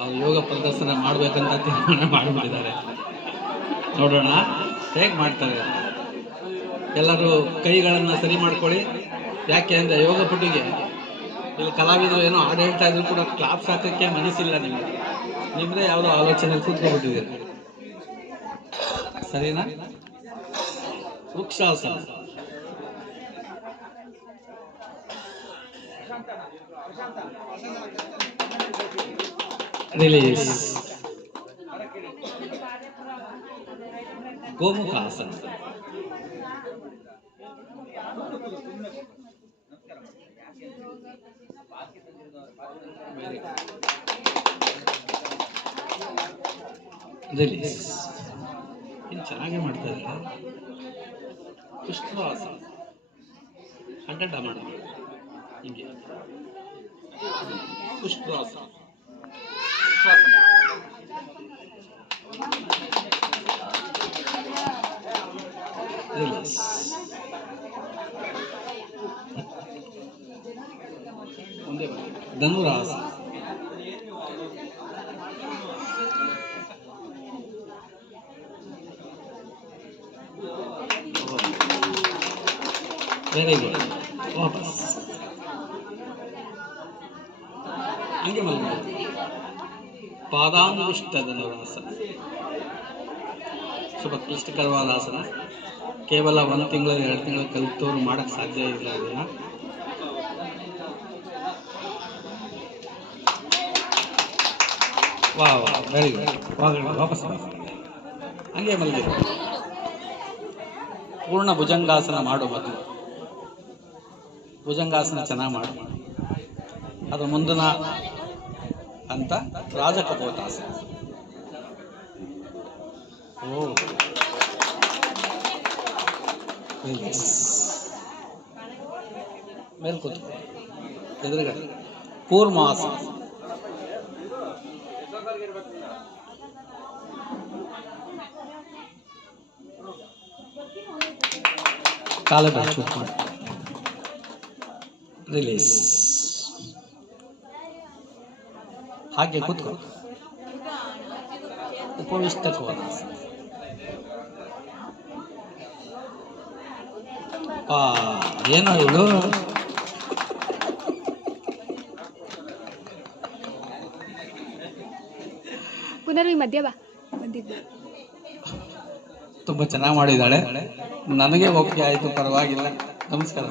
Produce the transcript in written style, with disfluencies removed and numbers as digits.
ಅವ್ರು ಯೋಗ ಪ್ರದರ್ಶನ ಮಾಡಬೇಕಂತ ತೀರ್ಮಾನ ಮಾಡಿಬಿಟ್ಟಿದ್ದಾರೆ. ನೋಡೋಣ ಹೇಗೆ ಮಾಡ್ತಾರೆ. ಎಲ್ಲರೂ ಕೈಗಳನ್ನು ಸರಿ ಮಾಡ್ಕೊಳ್ಳಿ. ಯಾಕೆ ಅಂದರೆ ಯೋಗ ಪಟುಗೆ ಇಲ್ಲಿ ಕಲಾವಿದರು ಏನೋ ಹಾಡು ಹೇಳ್ತಾ ಇದ್ರು ಕೂಡ ಕ್ಲಾಪ್ಸ್ ಹಾಕೋಕ್ಕೆ ಮನಸ್ಸಿಲ್ಲ ನಿಮಗೆ. ನಿಮ್ಮದೇ ಯಾವುದೋ ಆಲೋಚನೆ ಕೂತ್ಕೊಬಿಟ್ಟಿದ್ದೀರಿ. ಸರಿನಾ? ವೃಕ್ಷಾಸನ. ರಿಲೀಸ್. ಗೋಮುಖಾಸನ. ರಿಲೀಸ್. ಇನ್ನು ಚೆನ್ನಾಗಿ ಮಾಡ್ತಾ ಇದ್ದಾರೆ. ಪುಷ್ಪಾಸನ. ಅಡ್ಡಡ್ಡ ಮಾಡ ಹಿಂಗೆ ಪುಷ್ಪಾಸನ. ರಿಲೀಸ್. ಒಂದೇ ಧನುರಾಸನ. Very good. ವಾಪಸ್ ಹಂಗೆ ಮಲಗಿ. ಪಾದಾನುವಿಷ್ಟ ಧನುರಾಸನ. ಸ್ವಲ್ಪ ಕ್ಲಿಷ್ಟಕರವಾದ ಆಸನ. ಕೇವಲ 1 ತಿಂಗಳು 2 ತಿಂಗಳು ಕಲಿತವ್ರು ಮಾಡೋಕ್ಕೆ ಸಾಧ್ಯ ಇಲ್ಲ ಇದನ್ನು. ವಾ ವಾ ವೆರಿ ಗುಡ್. ವಾಪಸ್ ಹಂಗೆ ಮಲಗಿ. ಪೂರ್ಣ ಭುಜಂಗಾಸನ ಮಾಡು ಮೊದಲು. ಭುಜಂಗಾಸನ ಚೆನ್ನಾಗಿ ಮಾಡು. ಅದು ಮುಂದಿನ ಅಂತ ರಾಜಕಪೋತಾಸನ. ಓ ಮೇಲೆ ಕೂತು ಎದುರುಗಡೆ ಕೂರ್ಮಾಸನ. ಕಾಲ ಶೂಟ್ ಮಾಡಿ. ರಿಲೀಸ್. ಹಾಗೆ ಕೂತ್ಕೊ. ಉಪವಿಷ್ಟಕವಾದ ಏನೋ ಇವಳು ಮಧ್ಯ ತುಂಬ ಚೆನ್ನಾಗಿ ಮಾಡಿದ್ದಾಳೆ. ನನಗೆ ಓಕೆ ಆಯಿತು, ಪರವಾಗಿಲ್ಲ. ನಮಸ್ಕಾರ.